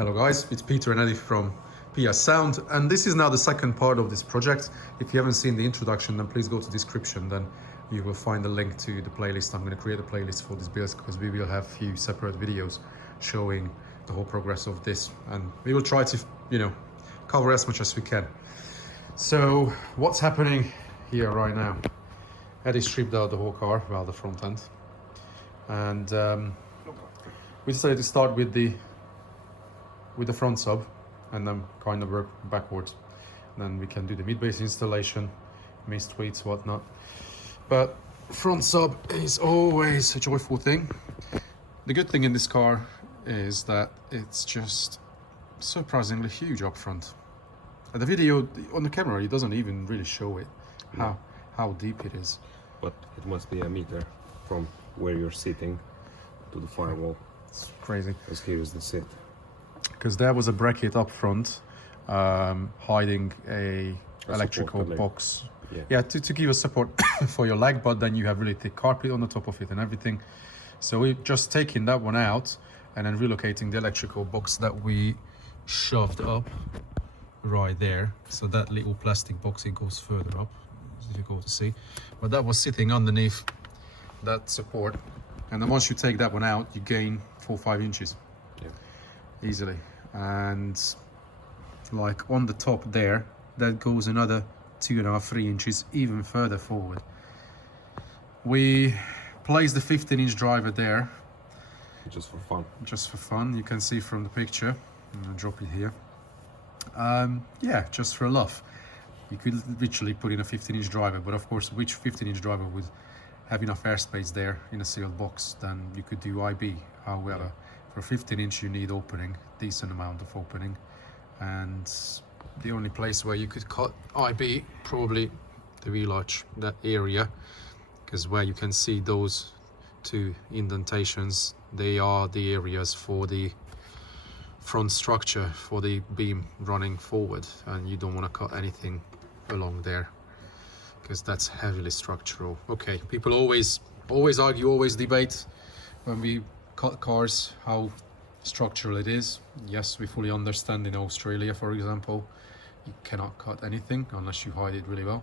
Hello guys, it's Peter and Eddie from PS Sound, and this is now the second part of this project. If you haven't seen the introduction, then please go to the description, then you will find the link to the playlist. I'm going to create a playlist for this build because we will have a few separate videos showing the whole progress of this, and we will try to, cover as much as we can. So what's happening here right now? Eddie stripped out the whole car, well, the front end, and we decided to start with the front sub and then kind of work backwards. And then we can do the mid-bass installation, missed tweets, whatnot. But front sub is always a joyful thing. The good thing in this car is that it's just surprisingly huge up front. The video on the camera, it doesn't even really show it, how deep it is. But it must be a meter from where you're sitting to the firewall. It's crazy. Because here is the seat. Because there was a bracket up front hiding a electrical box. Yeah, to give a support for your leg, but then you have really thick carpet on the top of it and everything. So we're just taking that one out and then relocating the electrical box that we shoved up right there. So that little plastic box, it goes further up, as difficult to see. But that was sitting underneath that support. And then once you take that one out, you gain 4 or 5 inches. Easily. And like on the top there, that goes another 2.5, 3 inches even further forward. We placed the 15-inch driver there. Just for fun. Just for fun. You can see from the picture. I'm gonna drop it here. Yeah, just for a laugh. You could literally put in a 15-inch driver, but of course, which 15-inch driver would have enough airspace there in a sealed box? Then you could do IB. However, for 15-inch you need opening, decent amount of opening, and the only place where you could cut IB, probably the wheel arch, that area, because where you can see those 2 indentations, they are the areas for the front structure for the beam running forward, and you don't want to cut anything along there because that's heavily structural. Okay, people always argue, always debate when we cut cars how structural it is. Yes, we fully understand. In Australia, for example, you cannot cut anything unless you hide it really well.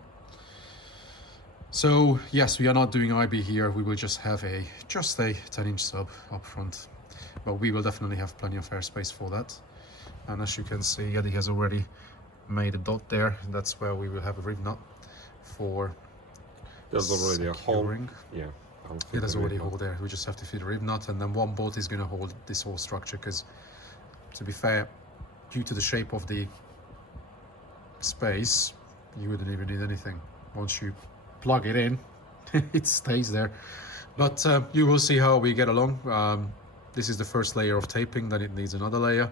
So yes, we are not doing IB here. We will just have a 10-inch sub up front, but we will definitely have plenty of airspace for that. And as you can see, Eddie has already made a dot there. That's where we will have a rib nut for there's already securing. A hole. Yeah. Yeah, there's already a hole there. We just have to fit a rib nut, and then one bolt is going to hold this whole structure, because to be fair, due to the shape of the space, you wouldn't even need anything. Once you plug it in, it stays there. But you will see how we get along. This is the first layer of taping, then it needs another layer,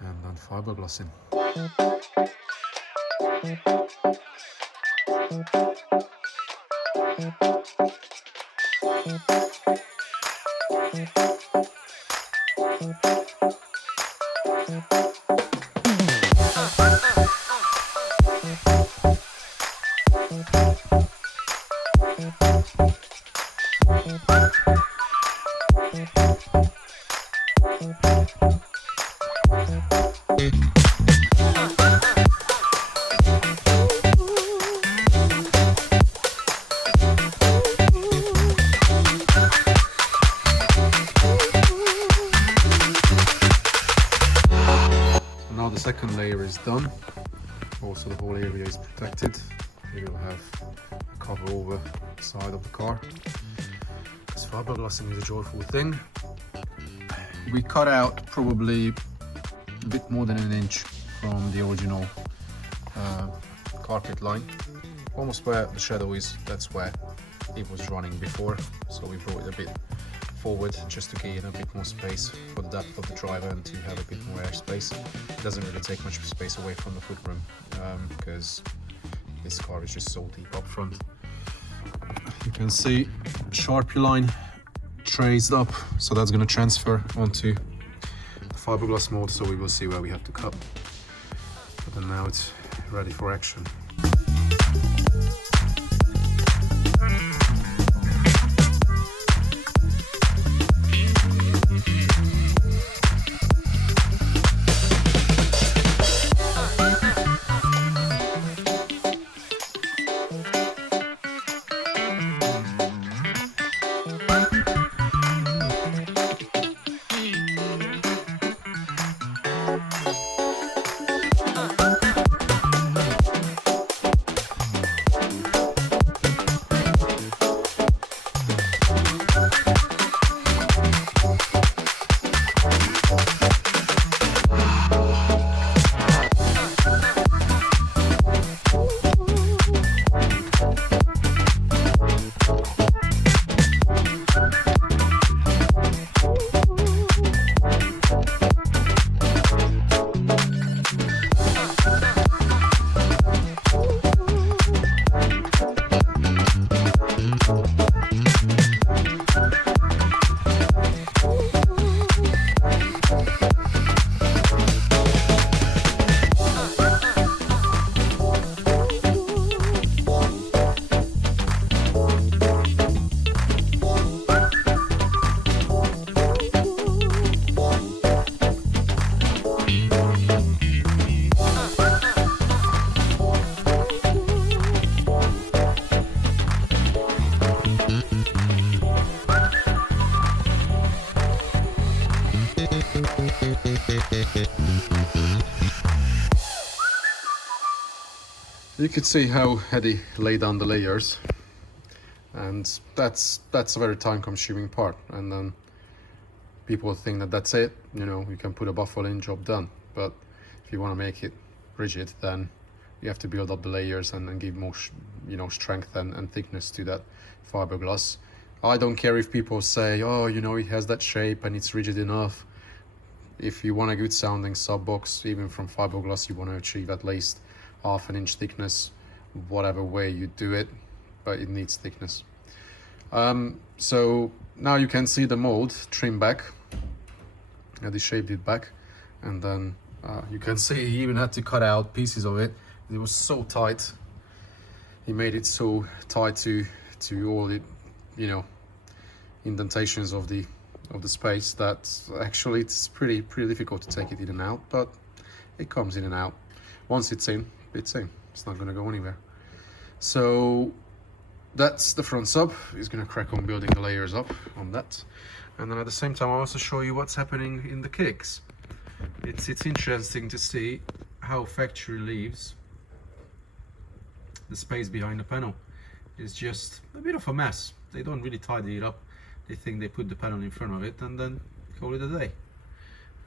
and then fiberglassing. Now the second layer is done. Also the whole area is protected. Here we'll have a cover over the side of the car. Because fiberglassing is a joyful thing. We cut out probably a bit more than 1 inch from the original carpet line. Almost where the shadow is, that's where it was running before. So we brought it a bit forward just to gain a bit more space for the depth of the driver and to have a bit more airspace. It doesn't really take much space away from the footroom because this car is just so deep up front. You can see Sharpie line traced up, so that's going to transfer onto the fiberglass mold, so we will see where we have to cut. But then now it's ready for action. You could see how Eddie laid down the layers, and that's a very time consuming part. And then people think that that's it, you know, you can put a baffle in, job done. But if you want to make it rigid, then you have to build up the layers and give more you know, strength and thickness to that fiberglass. I don't care if people say, oh, you know, it has that shape and it's rigid enough. If you want a good sounding sub box, even from fiberglass, you want to achieve at least ½ inch thickness, whatever way you do it, but it needs thickness. So now you can see the mold trim back, and he shaped it back, and then you can see he even had to cut out pieces of it. It was so tight. He made it so tight to all the, you know, indentations of the space that actually it's pretty difficult to take it in and out, but it comes in and out. Once it's in, it's in. It's not going to go anywhere. So that's the front sub. He's going to crack on building the layers up on that, and then at the same time I'll also show you what's happening in the kicks. It's interesting to see how factory leaves the space behind the panel. It's just a bit of a mess. They don't really tidy it up. They think they put the panel in front of it and then call it a day.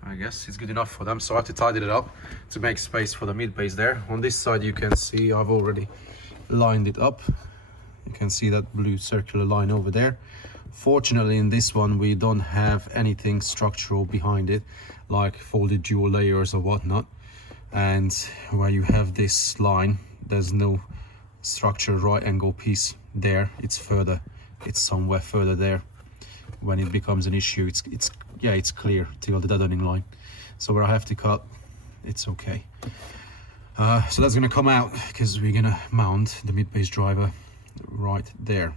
I guess it's good enough for them, so I have to tidy it up to make space for the mid bass there. On this side you can see I've already lined it up. You can see that blue circular line over there. Fortunately in this one we don't have anything structural behind it, like folded dual layers or whatnot, and where you have this line there's no structured right angle piece there. It's somewhere further there. When it becomes an issue, it's clear till the deadening line. So where I have to cut, it's okay. So that's gonna come out because we're gonna mount the mid bass driver right there.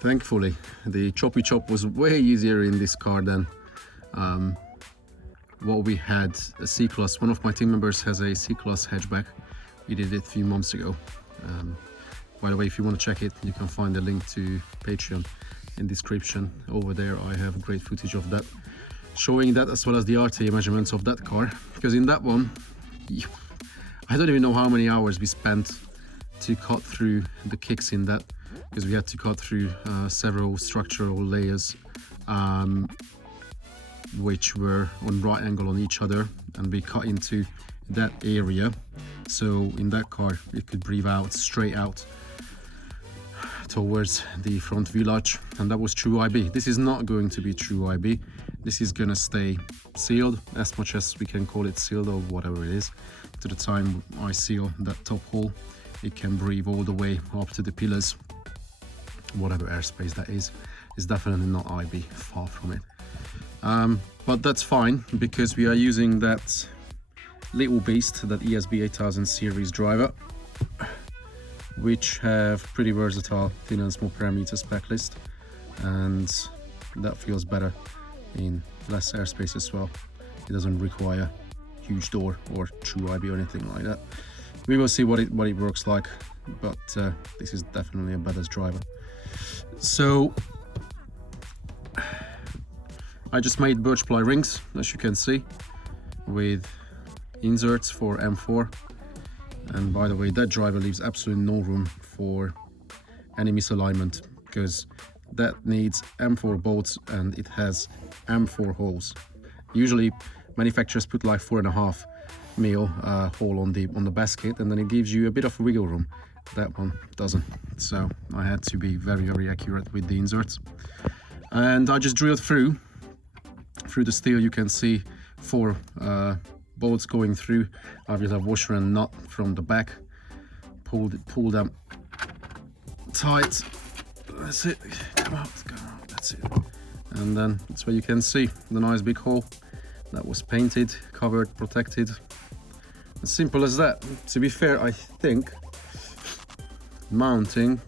Thankfully, the choppy chop was way easier in this car than what we had. A C-Class, one of my team members has a C-Class hatchback. He did it a few months ago. By the way, if you want to check it, you can find the link to Patreon in description. Over there I have great footage of that, showing that as well as the RTA measurements of that car, because in that one I don't even know how many hours we spent to cut through the kicks in that, because we had to cut through several structural layers which were on right angle on each other, and we cut into that area, so in that car it could breathe out straight out towards the front wheel arch, and that was true IB. This is not going to be true IB. This is gonna stay sealed, as much as we can call it sealed or whatever it is. To the time I seal that top hole, it can breathe all the way up to the pillars. Whatever airspace that is definitely not IB, far from it. But that's fine, because we are using that little beast, that ESB 8000 series driver, which have pretty versatile thin and small parameter spec list, and that feels better in less airspace as well. It doesn't require huge door or true IB or anything like that. We will see what it works like, but this is definitely a better driver. So I just made birch ply rings, as you can see, with inserts for M4. And by the way, that driver leaves absolutely no room for any misalignment, because that needs M4 bolts and it has M4 holes. Usually manufacturers put like 4.5 mil hole on the basket, and then it gives you a bit of wiggle room. That one doesn't, so I had to be very accurate with the inserts. And I just drilled through the steel. You can see 4 bolts going through. I will have washer and nut from the back. Pull them tight. That's it. Come out. That's it. And then that's where you can see the nice big hole that was painted, covered, protected. As simple as that. To be fair, I think mounting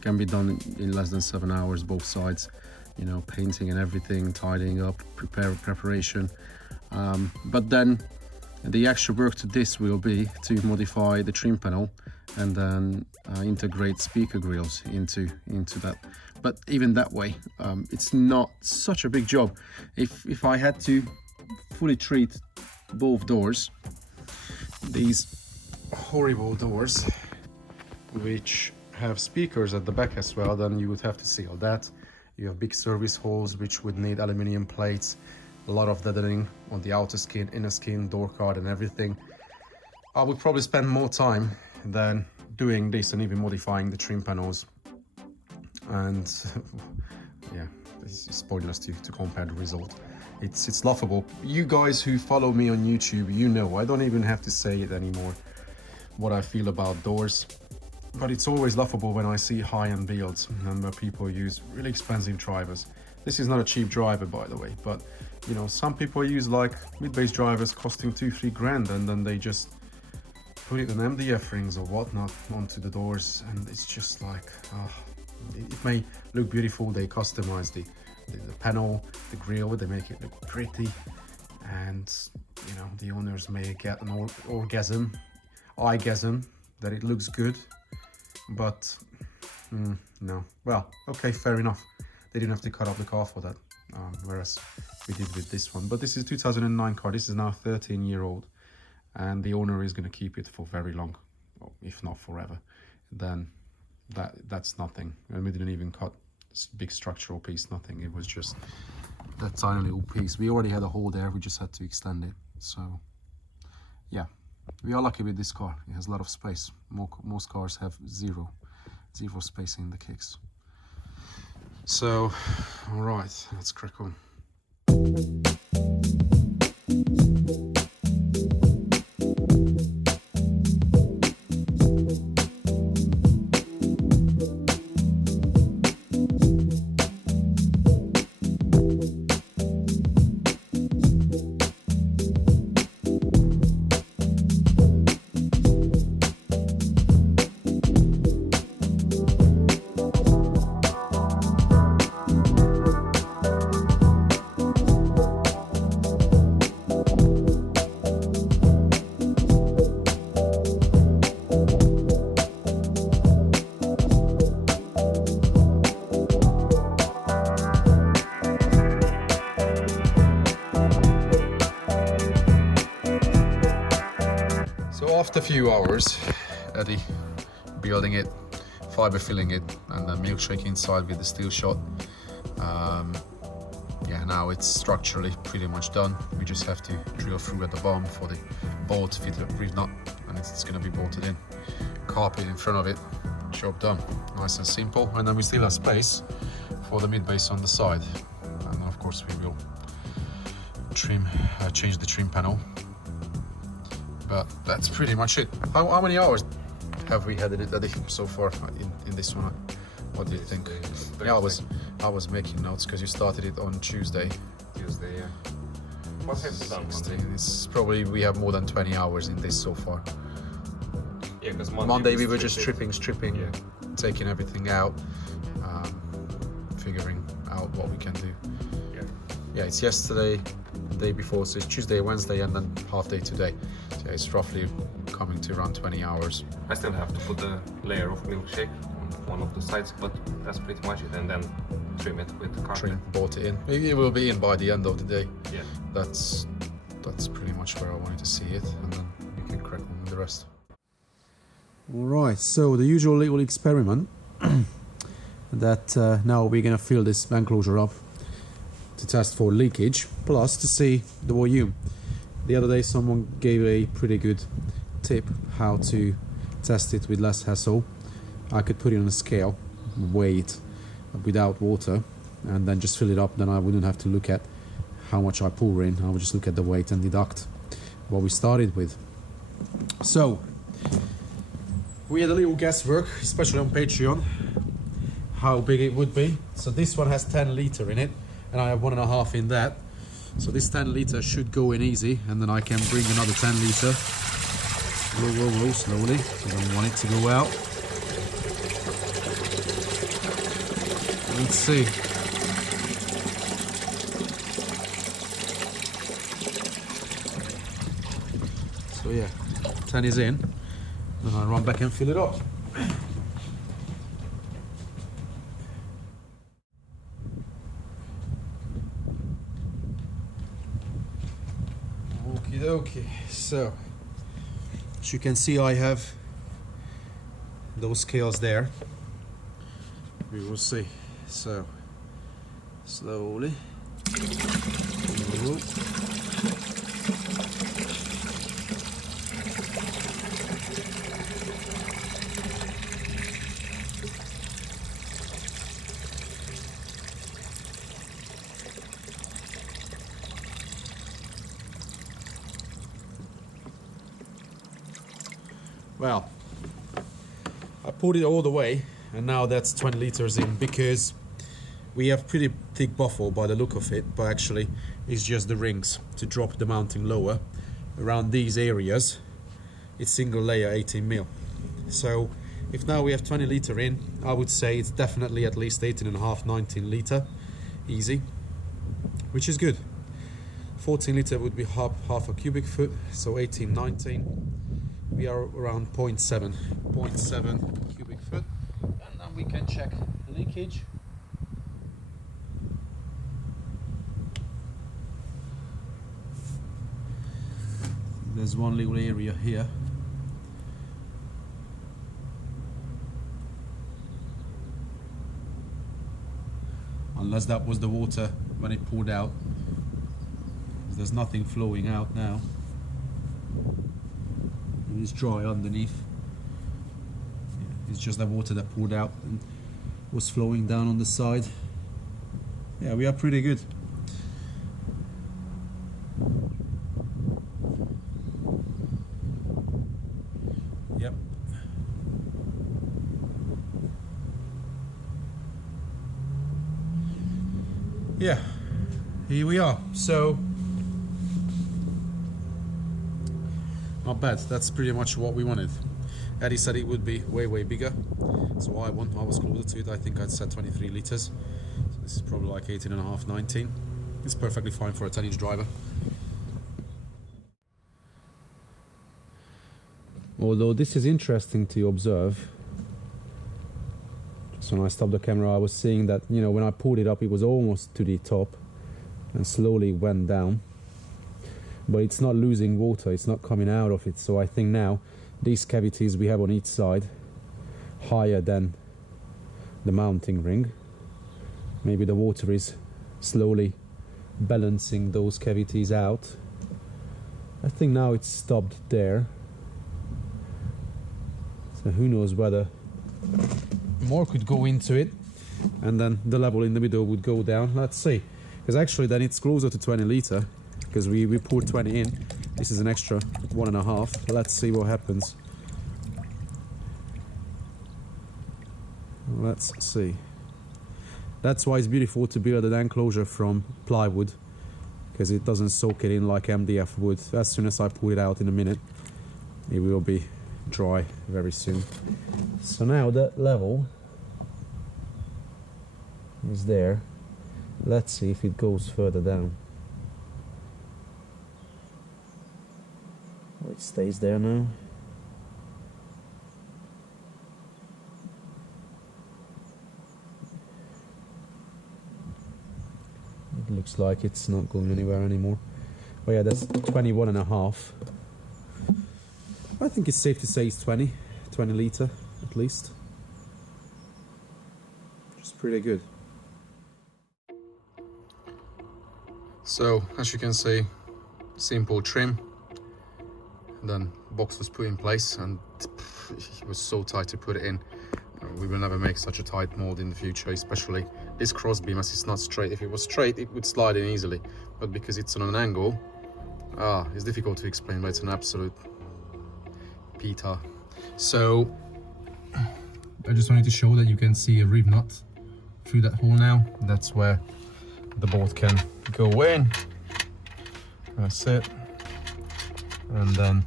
can be done in less than 7 hours, both sides. You know, painting and everything, tidying up, preparation. But then the extra work to this will be to modify the trim panel and then integrate speaker grills into that. But even that way, it's not such a big job. If I had to fully treat both doors, these horrible doors, which have speakers at the back as well, then you would have to seal that. You have big service holes which would need aluminium plates, a lot of deadening on the outer skin, inner skin, door card and everything. I would probably spend more time than doing this and even modifying the trim panels. And yeah, it's pointless to compare the result. It's laughable. You guys who follow me on YouTube, you know I don't even have to say it anymore what I feel about doors. But it's always laughable when I see high-end builds and where people use really expensive drivers. This is not a cheap driver, by the way, but you know, some people use like Midbass drivers costing 2-3 grand, and then they just put it in MDF rings or whatnot onto the doors, and it's just like, it may look beautiful. They customize the panel, the grille, they make it look pretty, and you know, the owners may get an orgasm that it looks good. But no, well, okay, fair enough. They didn't have to cut off the car for that, whereas we did with this one. But this is a 2009 car. This is now 13-year-old, and the owner is going to keep it for very long, if not forever. Then that's nothing. And we didn't even cut this big structural piece, nothing. It was just that tiny little piece. We already had a hole there. We just had to extend it. So yeah. We are lucky with this car. It has a lot of space. Most cars have zero space in the kicks. So, all right, let's crack on. After a few hours, Eddie building it, fiber filling it, and then milkshake inside with the steel shot. Yeah, now it's structurally pretty much done. We just have to drill through at the bottom for the bolt fitted, if not, and it's going to be bolted in. Carpet in front of it, job done. Nice and simple. And then we still have space for the mid base on the side. And then of course we will change the trim panel. But that's pretty much it. How many hours have we had at it so far in this one? What do you think? Yeah, I was making notes because you started it on Tuesday. Tuesday, yeah. What have you done? It's probably, we have more than 20 hours in this so far. Yeah, because Monday we were just stripping, yeah. taking everything out, figuring out what we can do. Yeah. Yeah, it's yesterday, the day before, so it's Tuesday, Wednesday, and then half day today. So it's roughly coming to around 20 hours. I still have to put a layer of milkshake on one of the sides, but that's pretty much it, and then trim it with carpet. Bought it in. It will be in by the end of the day. Yeah. That's pretty much where I wanted to see it, and then we can crack on with the rest. Alright, so the usual little experiment that now we're going to fill this enclosure up to test for leakage, plus to see the volume. The other day someone gave a pretty good tip how to test it with less hassle. I could put it on a scale, weigh it without water, and then just fill it up. Then I wouldn't have to look at how much I pour in. I would just look at the weight and deduct what we started with. So we had a little guesswork, especially on Patreon, how big it would be. So this one has 10 litre in it, and I have 1.5 in that. So this 10 litre should go in easy, and then I can bring another 10 litre. Whoa, slowly. I don't want it to go out. Let's see. So yeah, 10 is in. Then I run back and fill it up. Okie dokie. So, as you can see, I have those scales there. We will see. So, slowly. Whoa. Well, I put it all the way, and now that's 20 litres in, because we have pretty thick buffle by the look of it, but actually it's just the rings to drop the mounting lower. Around these areas it's single layer 18mm. So if now we have 20 litre in, I would say it's definitely at least 18.5, 19 litre easy, which is good. 14 litre would be half a cubic foot, so 18, 19. We are around 0.7 cubic foot, and then we can check leakage. There's one little area here. Unless that was the water when it poured out. There's nothing flowing out now. It is dry underneath. Yeah, it's just the water that poured out and was flowing down on the side. Yeah, we are pretty good. Yep. Yeah, here we are. So not bad. That's pretty much what we wanted. Eddie said it would be way bigger, so I was closer to it. I think I'd said 23 litres. So this is probably like 18.5, 19. It's perfectly fine for a 10-inch driver. Although this is interesting to observe. So when I stopped the camera, I was seeing that, you know, when I pulled it up, it was almost to the top and slowly went down. But it's not losing water, it's not coming out of it. So I think now these cavities we have on each side higher than the mounting ring. Maybe the water is slowly balancing those cavities out. I think now it's stopped there. So who knows whether more could go into it and then the level in the middle would go down. Let's see. Because actually then it's closer to 20 litre because we poured 20 in. This is an extra 1.5. Let's see what happens. Let's see. That's why it's beautiful to build an enclosure from plywood, because it doesn't soak it in like MDF would. As soon as I pull it out in a minute, it will be dry very soon. So now that level is there. Let's see if it goes further down. It stays there now. It looks like it's not going anywhere anymore. Oh yeah, that's 21.5. I think it's safe to say it's 20 litre at least. Which is pretty good. So as you can see, simple trim. And then box was put in place, and it was so tight to put it in. We will never make such a tight mold in the future, especially this crossbeam, as it's not straight. If it was straight, it would slide in easily, but because it's on an angle, it's difficult to explain, but it's an absolute pita. So I just wanted to show that you can see a rib nut through that hole now. That's where the bolt can go in. That's it. And then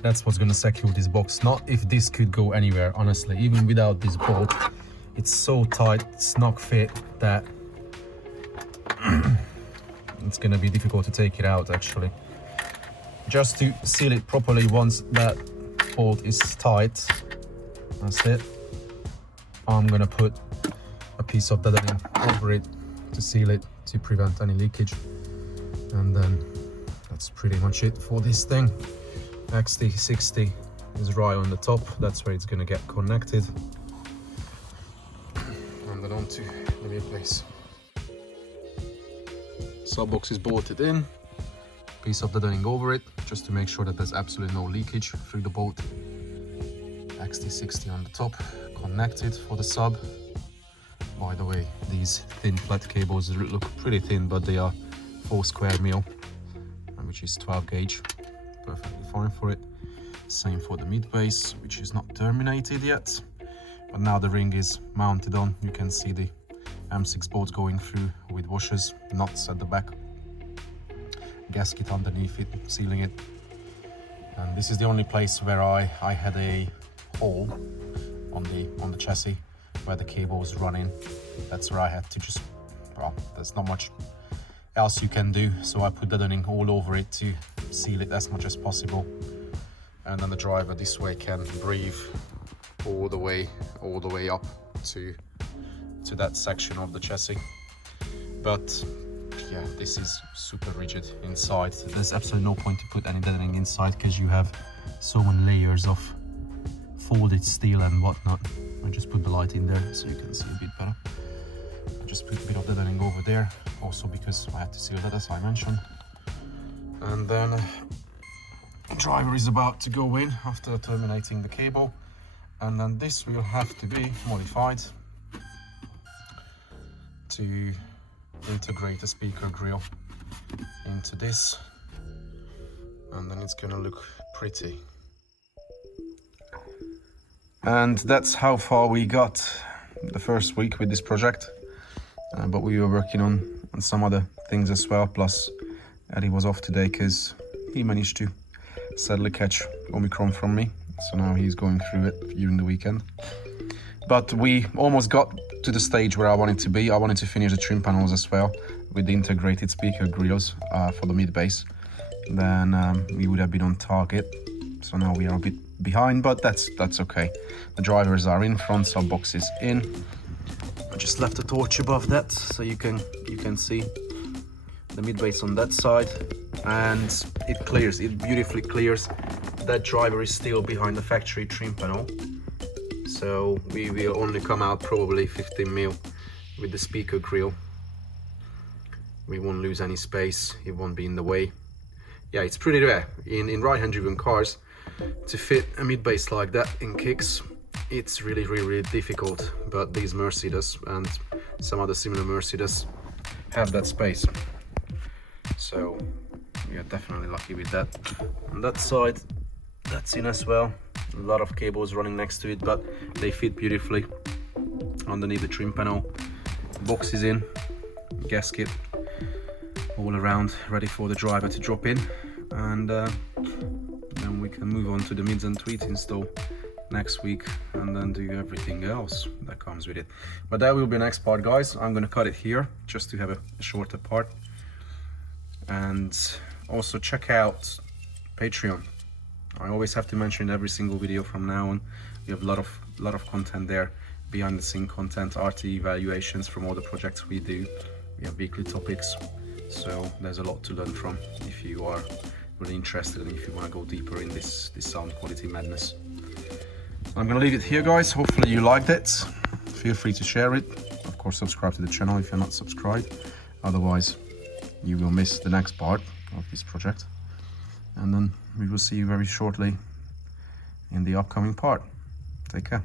that's what's going to secure this box. Not if this could go anywhere, honestly. Even without this bolt, it's so tight, snug fit, that it's going to be difficult to take it out actually. Just to seal it properly, once that bolt is tight, that's it. I'm going to put a piece of deadening over it to seal it, to prevent any leakage. And then that's pretty much it for this thing. XT60 is right on the top, that's where it's going to get connected. And then onto the Midbass. Sub box is bolted in, piece of deadening over it, just to make sure that there's absolutely no leakage through the bolt. XT60 on the top, connected for the sub. By the way, these thin flat cables look pretty thin, but they are 4 square mil, which is 12 gauge, perfectly fine for it. Same for the Midbass, which is not terminated yet, but now the ring is mounted on. You can see the M6 bolts going through with washers, nuts at the back, gasket underneath it, sealing it. And this is the only place where I had a hole on the chassis where the cables run in. That's where I had to just, well, there's not much else you can do, so I put deadening all over it to seal it as much as possible. And then the driver this way can breathe all the way up to that section of the chassis. But yeah, this is super rigid inside. There's absolutely no point to put any deadening inside because you have so many layers of folded steel and whatnot. I just put the light in there so you can see a bit better. I just put a bit of deadening over there, also because I had to seal that, as I mentioned. And then the driver is about to go in after terminating the cable, and then this will have to be modified to integrate a speaker grill into this, and then it's gonna look pretty. And that's how far we got the first week with this project, but we were working on some other things as well. Plus Eddie was off today because he managed to sadly catch Omicron from me, so now he's going through it during the weekend. But we almost got to the stage where I wanted to be. I wanted to finish the trim panels as well with the integrated speaker grills for the Midbass. Then we would have been on target. So now we are a bit behind, but that's okay. The drivers are in, front sub box is in. I just left a torch above that so you can see the Midbass on that side, and it clears, it beautifully clears. That driver is still behind the factory trim panel, so we will only come out probably 15 mil with the speaker grill. We won't lose any space, it won't be in the way. yeah, it's pretty rare in right-hand driven cars to fit a mid-bass like that in kicks. It's really difficult, but these Mercedes and some other similar Mercedes have that space. So we are definitely lucky with that. On that side, that's in as well. A lot of cables running next to it, but they fit beautifully underneath the trim panel. Box is in, gasket all around, ready for the driver to drop in, and then we can move on to the mids and tweets install next week, and then do everything else that comes with it. But that will be next part, guys. I'm gonna cut it here just to have a shorter part. And also check out Patreon. I always have to mention every single video from now on. We have a lot of content there, behind the scene content, RT evaluations from all the projects we do. We have weekly topics, so there's a lot to learn from if you are really interested and if you want to go deeper in this sound quality madness. I'm gonna leave it here, guys. Hopefully you liked it. Feel free to share it. Of course, subscribe to the channel if you're not subscribed. Otherwise, you will miss the next part of this project. And then we will see you very shortly in the upcoming part. Take care.